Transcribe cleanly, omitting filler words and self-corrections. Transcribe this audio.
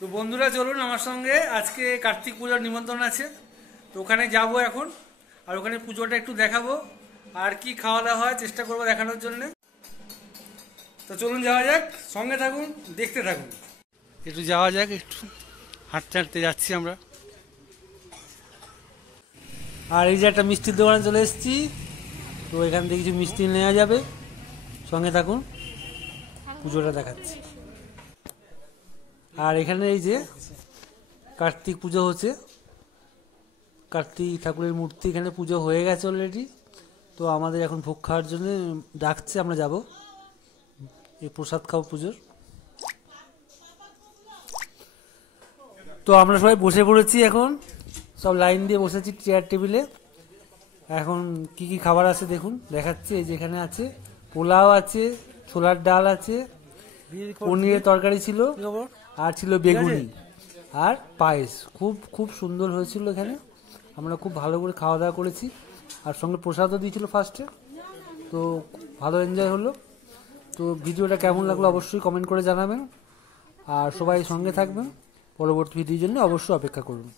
তো বন্ধুরা চলুন আমার সঙ্গে, আজকে কার্তিক পূজার নিমন্ত্রণ আছে, তো ওখানে যাব এখন। আর ওখানে পুজোটা একটু দেখাবো, আর কি খাওয়া দাওয়া হয় চেষ্টা করবো দেখানোর জন্য। তো চলুন যাওয়া যাক, সঙ্গে থাকুন, দেখতে থাকুন। একটু যাওয়া যাক, একটু হাঁটতে হাঁটতে যাচ্ছি আমরা। আর এই যে একটা মিষ্টির দোকানে চলে এসেছি, তো এখান থেকে কিছু মিষ্টি নেওয়া যাবে, সঙ্গে থাকুন, পুজোটা দেখাচ্ছি। আর এখানে এই যে কার্তিক পুজো হচ্ছে, কার্তিক ঠাকুরের মূর্তি এখানে পুজো হয়ে গেছে অলরেডি। তো আমাদের এখন ভোগ খাওয়ার জন্য ডাকছে, আমরা যাব, এই প্রসাদ খাবো পুজোর। তো আমরা সবাই বসে পড়েছি, এখন সব লাইন দিয়ে বসেছি চেয়ার টেবিলে। এখন কি কি খাবার আছে দেখুন, দেখাচ্ছি। এই যেখানে আছে পোলাও আছে, ছোলার ডাল আছে, পনিরের তরকারি ছিল, আর ছিল বেগুনি আর পায়েস। খুব খুব সুন্দর হয়েছিল এখানে, আমরা খুব ভালো করে খাওয়া দাওয়া করেছি। আর সঙ্গে প্রসাদও দিয়েছিল ফার্স্টে, তো ভালো এনজয় হলো। তো ভিডিওটা কেমন লাগলো অবশ্যই কমেন্ট করে জানাবেন, আর সবাই সঙ্গে থাকবেন। পরবর্তী ভিডিওর জন্য অবশ্যই অপেক্ষা করুন।